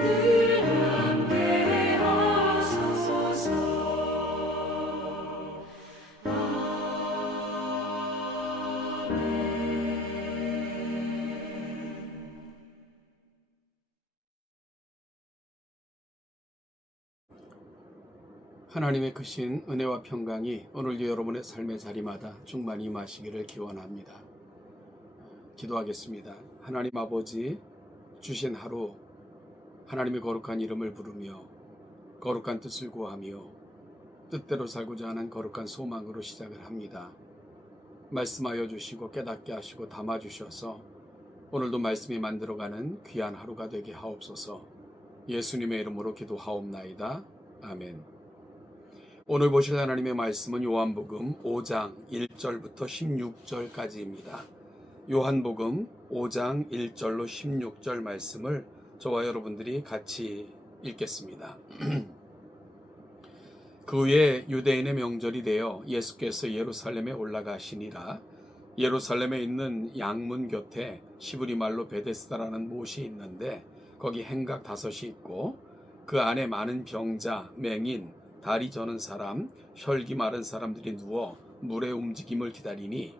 늘 함께 하소서. 하나님의 크신 은혜와 평강이 오늘도 여러분의 삶의 자리마다 충만히 임하시기를 기원합니다. 기도하겠습니다. 하나님 아버지, 주신 하루 하나님의 거룩한 이름을 부르며 거룩한 뜻을 구하며 뜻대로 살고자 하는 거룩한 소망으로 시작을 합니다. 말씀하여 주시고 깨닫게 하시고 담아주셔서 오늘도 말씀이 만들어가는 귀한 하루가 되게 하옵소서. 예수님의 이름으로 기도하옵나이다. 아멘. 오늘 보실 하나님의 말씀은 요한복음 5장 1절부터 16절까지입니다. 요한복음 5장 1절로 16절 말씀을 저와 여러분들이 같이 읽겠습니다. 그 후에 유대인의 명절이 되어 예수께서 예루살렘에 올라가시니라. 예루살렘에 있는 양문 곁에 시브리 말로 베데스다라는 못이 있는데 거기 행각 5이 있고 그 안에 많은 병자, 맹인, 다리 저는 사람, 혈기 마른 사람들이 누워 물의 움직임을 기다리니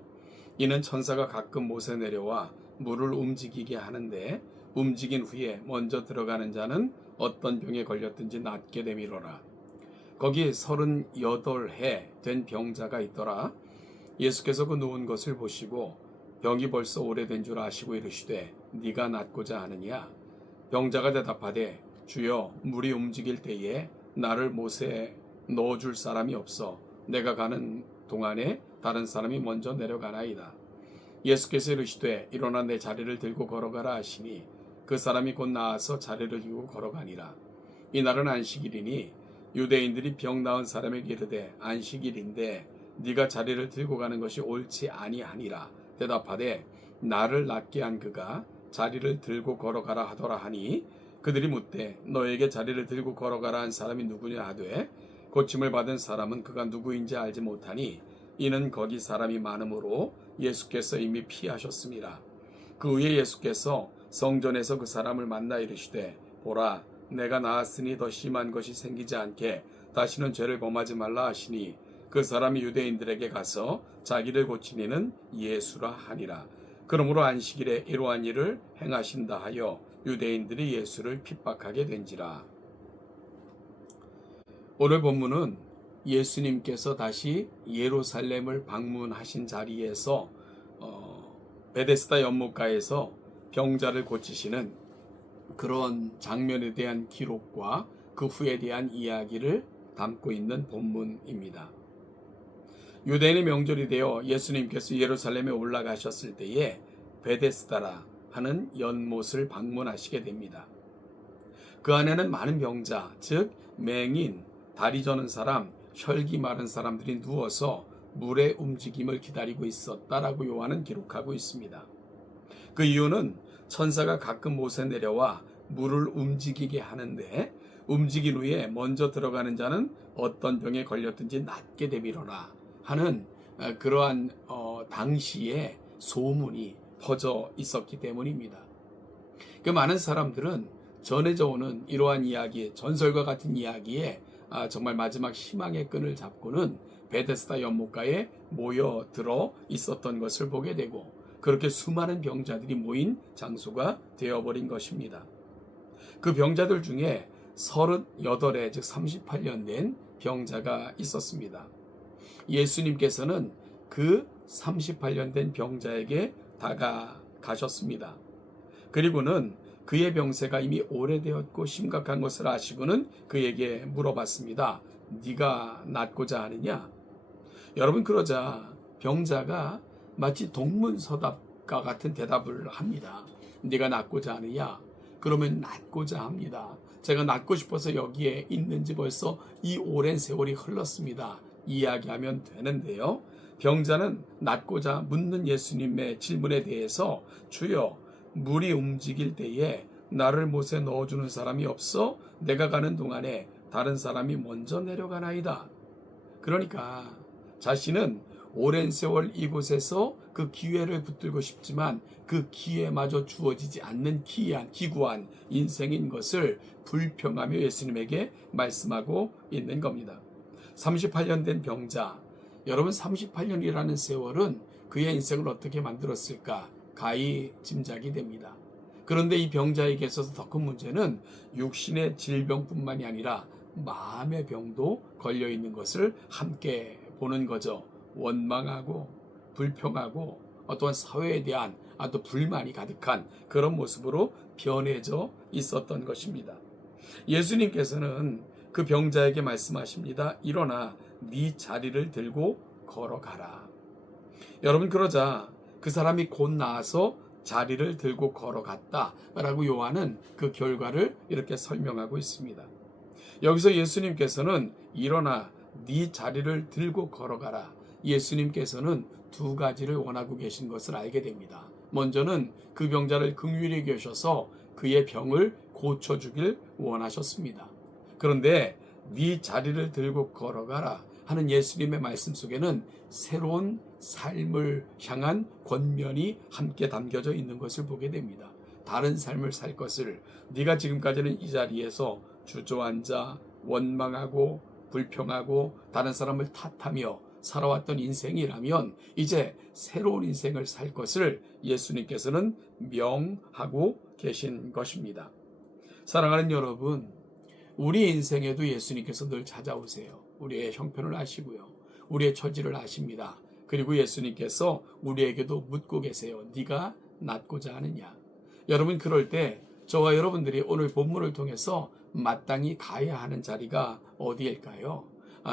이는 천사가 가끔 못에 내려와 물을 움직이게 하는데 움직인 후에 먼저 들어가는 자는 어떤 병에 걸렸든지 낫게 되미로라. 거기 38해 된 병자가 있더라. 예수께서 그 누운 것을 보시고 병이 벌써 오래된 줄 아시고 이르시되 네가 낫고자 하느냐? 병자가 대답하되 주여, 물이 움직일 때에 나를 못에 넣어줄 사람이 없어 내가 가는 동안에 다른 사람이 먼저 내려가나이다. 예수께서 이르시되 일어나 내 자리를 들고 걸어가라 하시니 그 사람이 곧 나아서 자리를 들고 걸어가니라. 이날은 안식일이니 유대인들이 병 나은 사람에게 이르되 안식일인데 네가 자리를 들고 가는 것이 옳지 아니하니라. 대답하되 나를 낫게 한 그가 자리를 들고 걸어가라 하더라 하니 그들이 묻되 너에게 자리를 들고 걸어가라 한 사람이 누구냐 하되 고침을 받은 사람은 그가 누구인지 알지 못하니 이는 거기 사람이 많으므로 예수께서 이미 피하셨습니다. 그 후에 예수께서 성전에서 그 사람을 만나 이르시되 보라, 내가 나았으니 더 심한 것이 생기지 않게 다시는 죄를 범하지 말라 하시니 그 사람이 유대인들에게 가서 자기를 고친 이는 예수라 하니라. 그러므로 안식일에 이러한 일을 행하신다 하여 유대인들이 예수를 핍박하게 된지라. 오늘 본문은 예수님께서 다시 예루살렘을 방문하신 자리에서 베데스다 연못가에서 병자를 고치시는 그런 장면에 대한 기록과 그 후에 대한 이야기를 담고 있는 본문입니다. 유대인의 명절이 되어 예수님께서 예루살렘에 올라가셨을 때에 베데스다라 하는 연못을 방문하시게 됩니다. 그 안에는 많은 병자, 즉 맹인, 다리 저는 사람, 혈기 마른 사람들이 누워서 물의 움직임을 기다리고 있었다라고 요한은 기록하고 있습니다. 그 이유는 천사가 가끔 못에 내려와 물을 움직이게 하는데 움직인 후에 먼저 들어가는 자는 어떤 병에 걸렸든지 낫게 되미로라 하는 그러한 당시의 소문이 퍼져 있었기 때문입니다. 그 많은 사람들은 전해져 오는 이러한 이야기, 전설과 같은 이야기에 정말 마지막 희망의 끈을 잡고는 베데스다 연못가에 모여들어 있었던 것을 보게 되고 그렇게 수많은 병자들이 모인 장소가 되어버린 것입니다. 그 병자들 중에 38에 즉 38년 된 병자가 있었습니다. 예수님께서는 그 38년 된 병자에게 다가가셨습니다. 그리고는 그의 병세가 이미 오래되었고 심각한 것을 아시고는 그에게 물어봤습니다. 네가 낫고자 하느냐? 여러분, 그러자 병자가 마치 동문서답과 같은 대답을 합니다. 네가 낫고자 하느냐? 그러면 낫고자 합니다. 제가 낫고 싶어서 여기에 있는지 벌써 이 오랜 세월이 흘렀습니다. 이야기하면 되는데요. 병자는 낫고자 묻는 예수님의 질문에 대해서 주여, 물이 움직일 때에 나를 못에 넣어주는 사람이 없어 내가 가는 동안에 다른 사람이 먼저 내려가나이다. 그러니까 자신은 오랜 세월 이곳에서 그 기회를 붙들고 싶지만 그 기회마저 주어지지 않는 기구한 인생인 것을 불평하며 예수님에게 말씀하고 있는 겁니다. 38년 된 병자, 여러분 38년이라는 세월은 그의 인생을 어떻게 만들었을까 가히 짐작이 됩니다. 그런데 이 병자에게 있어서 더 큰 문제는 육신의 질병뿐만이 아니라 마음의 병도 걸려 있는 것을 함께 보는 거죠. 원망하고 불평하고 어떠한 사회에 대한 또 불만이 가득한 그런 모습으로 변해져 있었던 것입니다. 예수님께서는 그 병자에게 말씀하십니다. 일어나 네 자리를 들고 걸어가라. 여러분, 그러자 그 사람이 곧 나아서 자리를 들고 걸어갔다라고 요한은 그 결과를 이렇게 설명하고 있습니다. 여기서 예수님께서는 일어나 네 자리를 들고 걸어가라. 예수님께서는 두 가지를 원하고 계신 것을 알게 됩니다. 먼저는 그 병자를 긍휼히 여기셔서 그의 병을 고쳐주길 원하셨습니다. 그런데 네 자리를 들고 걸어가라 하는 예수님의 말씀 속에는 새로운 삶을 향한 권면이 함께 담겨져 있는 것을 보게 됩니다. 다른 삶을 살 것을, 네가 지금까지는 이 자리에서 주저앉아 원망하고 불평하고 다른 사람을 탓하며 살아왔던 인생이라면 이제 새로운 인생을 살 것을 예수님께서는 명하고 계신 것입니다. 사랑하는 여러분, 우리 인생에도 예수님께서 늘 찾아오세요. 우리의 형편을 아시고요, 우리의 처지를 아십니다. 그리고 예수님께서 우리에게도 묻고 계세요. 네가 낫고자 하느냐? 여러분, 그럴 때 저와 여러분들이 오늘 본문을 통해서 마땅히 가야 하는 자리가 어디일까요?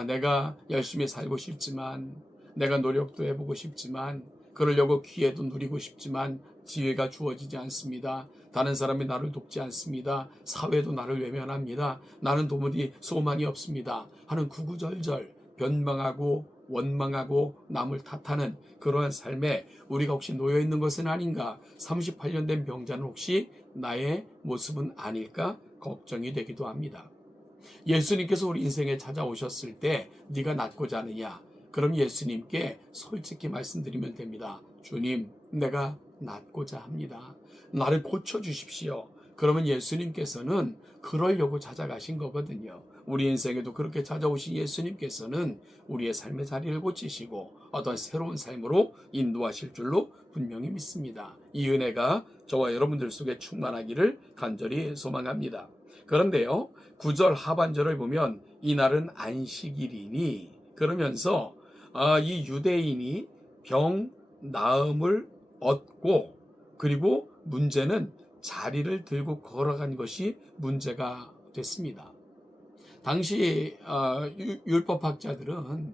내가 열심히 살고 싶지만, 내가 노력도 해보고 싶지만, 그러려고 기회도 누리고 싶지만 기회가 주어지지 않습니다. 다른 사람이 나를 돕지 않습니다. 사회도 나를 외면합니다. 나는 도무지 소망이 없습니다 하는 구구절절 변망하고 원망하고 남을 탓하는 그러한 삶에 우리가 혹시 놓여있는 것은 아닌가? 38년 된 병자는 혹시 나의 모습은 아닐까? 걱정이 되기도 합니다. 예수님께서 우리 인생에 찾아오셨을 때 네가 낫고자 하느냐? 그럼 예수님께 솔직히 말씀드리면 됩니다. 주님, 내가 낫고자 합니다. 나를 고쳐주십시오. 그러면 예수님께서는 그러려고 찾아가신 거거든요. 우리 인생에도 그렇게 찾아오신 예수님께서는 우리의 삶의 자리를 고치시고 어떤 새로운 삶으로 인도하실 줄로 분명히 믿습니다. 이 은혜가 저와 여러분들 속에 충만하기를 간절히 소망합니다. 그런데요, 9절 하반절을 보면 이날은 안식일이니 그러면서 이 유대인이 병 나음을 얻고, 그리고 문제는 자리를 들고 걸어간 것이 문제가 됐습니다. 당시 율법학자들은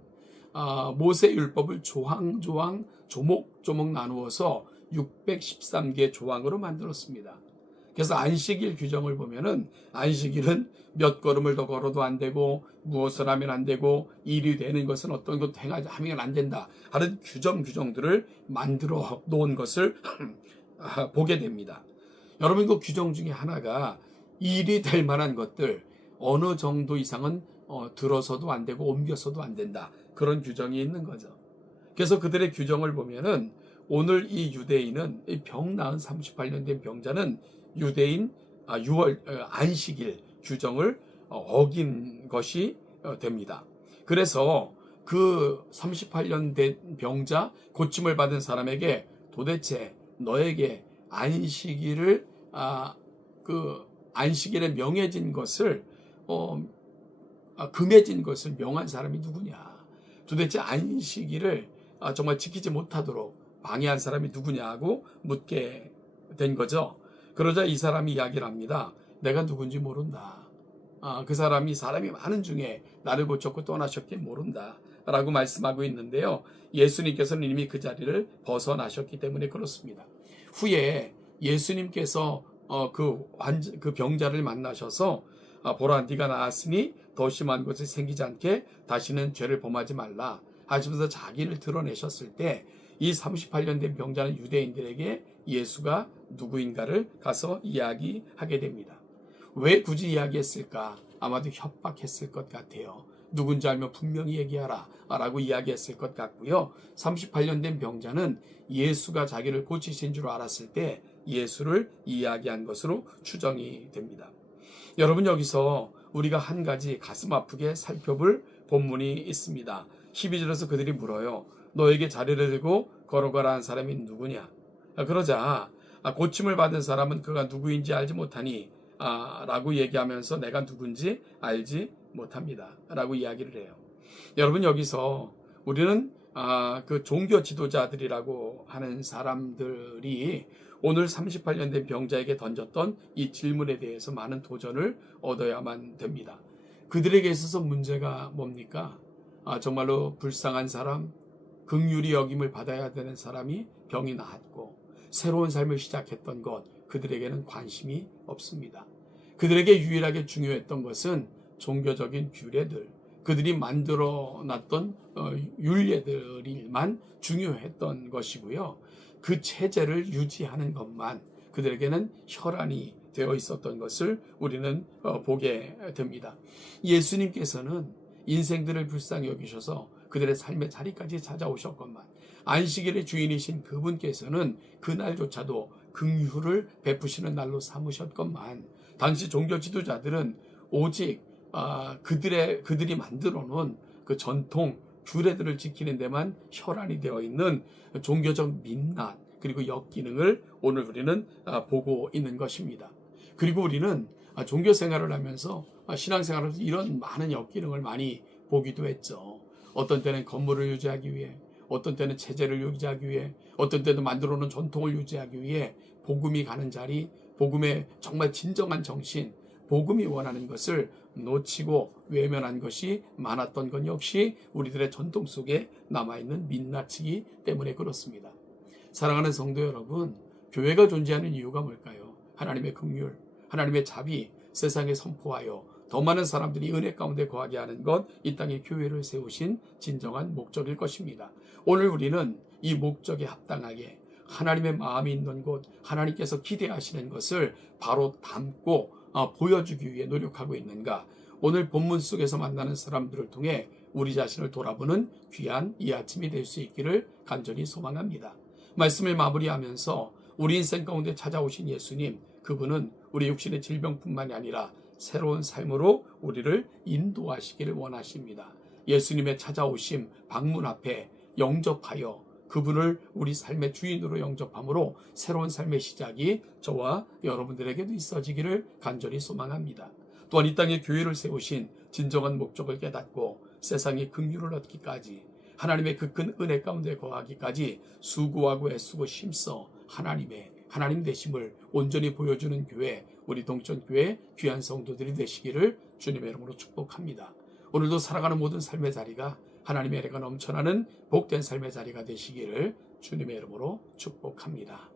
모세 율법을 조항조항 조목조목 나누어서 613개 조항으로 만들었습니다. 그래서 안식일 규정을 보면은 안식일은 몇 걸음을 더 걸어도 안 되고, 무엇을 하면 안 되고, 일이 되는 것은 어떤 것 하면 안 된다 하는 규정들을 만들어 놓은 것을 보게 됩니다. 여러분, 그 규정 중에 하나가 일이 될 만한 것들 어느 정도 이상은 들어서도 안 되고 옮겨서도 안 된다, 그런 규정이 있는 거죠. 그래서 그들의 규정을 보면은 오늘 이 유대인은 병 나은 38년 된 병자는 유대인 안식일 규정을 어긴 것이 됩니다. 그래서 그 38년 된 병자, 고침을 받은 사람에게 도대체 너에게 안식일을 안식일에 명해진 것을 금해진 것을 명한 사람이 누구냐? 도대체 안식일을 정말 지키지 못하도록 방해한 사람이 누구냐고 묻게 된 거죠. 그러자 이 사람이 이야기를 합니다. 내가 누군지 모른다. 그 사람이 많은 중에 나를 고쳤고 떠나셨길 모른다 라고 말씀하고 있는데요. 예수님께서는 이미 그 자리를 벗어나셨기 때문에 그렇습니다. 후에 예수님께서 그 병자를 만나셔서 보라, 네가 나았으니 더 심한 것이 생기지 않게 다시는 죄를 범하지 말라 하시면서 자기를 드러내셨을 때 이 38년 된 병자는 유대인들에게 예수가 누구인가를 가서 이야기하게 됩니다. 왜 굳이 이야기했을까? 아마도 협박했을 것 같아요. 누군지 알면 분명히 얘기하라 라고 이야기했을 것 같고요. 38년 된 병자는 예수가 자기를 고치신 줄 알았을 때 예수를 이야기한 것으로 추정이 됩니다. 여러분, 여기서 우리가 한 가지 가슴 아프게 살펴볼 본문이 있습니다. 12절에서 그들이 물어요. 너에게 자리를 들고 걸어가라 한 사람이 누구냐? 그러자 고침을 받은 사람은 그가 누구인지 알지 못하니 라고 얘기하면서 내가 누군지 알지 못합니다 라고 이야기를 해요. 여러분, 여기서 우리는 그 종교 지도자들이라고 하는 사람들이 오늘 38년 된 병자에게 던졌던 이 질문에 대해서 많은 도전을 얻어야만 됩니다. 그들에게 있어서 문제가 뭡니까? 정말로 불쌍한 사람, 긍휼히 여김을 받아야 되는 사람이 병이 나았고 새로운 삶을 시작했던 것, 그들에게는 관심이 없습니다. 그들에게 유일하게 중요했던 것은 종교적인 규례들, 그들이 만들어 놨던 율례들만 중요했던 것이고요. 그 체제를 유지하는 것만 그들에게는 혈안이 되어 있었던 것을 우리는 보게 됩니다. 예수님께서는 인생들을 불쌍히 여기셔서 그들의 삶의 자리까지 찾아오셨건만 안식일의 주인이신 그분께서는 그날조차도 긍휼을 베푸시는 날로 삼으셨건만 당시 종교 지도자들은 오직 그들이 만들어 놓은 그 전통 규례들을 지키는 데만 혈안이 되어 있는 종교적 민낯 그리고 역기능을 오늘 우리는 보고 있는 것입니다. 그리고 우리는 종교 생활을 하면서 신앙생활을 하면서 이런 많은 역기능을 많이 보기도 했죠. 어떤 때는 건물을 유지하기 위해, 어떤 때는 체제를 유지하기 위해, 어떤 때는 만들어 놓은 전통을 유지하기 위해 복음이 가는 자리, 복음의 정말 진정한 정신, 복음이 원하는 것을 놓치고 외면한 것이 많았던 건 역시 우리들의 전통 속에 남아있는 민낯이기 때문에 그렇습니다. 사랑하는 성도 여러분, 교회가 존재하는 이유가 뭘까요? 하나님의 긍휼, 하나님의 자비, 세상에 선포하여 더 많은 사람들이 은혜 가운데 거하게 하는 것, 이 땅에 교회를 세우신 진정한 목적일 것입니다. 오늘 우리는 이 목적에 합당하게 하나님의 마음이 있는 곳, 하나님께서 기대하시는 것을 바로 담고 보여주기 위해 노력하고 있는가? 오늘 본문 속에서 만나는 사람들을 통해 우리 자신을 돌아보는 귀한 이 아침이 될 수 있기를 간절히 소망합니다. 말씀을 마무리하면서 우리 인생 가운데 찾아오신 예수님, 그분은 우리 육신의 질병뿐만이 아니라 새로운 삶으로 우리를 인도하시기를 원하십니다. 예수님의 찾아오심 방문 앞에 영접하여 그분을 우리 삶의 주인으로 영접함으로 새로운 삶의 시작이 저와 여러분들에게도 있어지기를 간절히 소망합니다. 또한 이 땅에 교회를 세우신 진정한 목적을 깨닫고 세상의 긍휼을 얻기까지 하나님의 그 큰 은혜 가운데 거하기까지 수고하고 애쓰고 힘써 하나님 되심을 온전히 보여주는 교회, 우리 동천교회 귀한 성도들이 되시기를 주님의 이름으로 축복합니다. 오늘도 살아가는 모든 삶의 자리가 하나님의 은혜가 넘쳐나는 복된 삶의 자리가 되시기를 주님의 이름으로 축복합니다.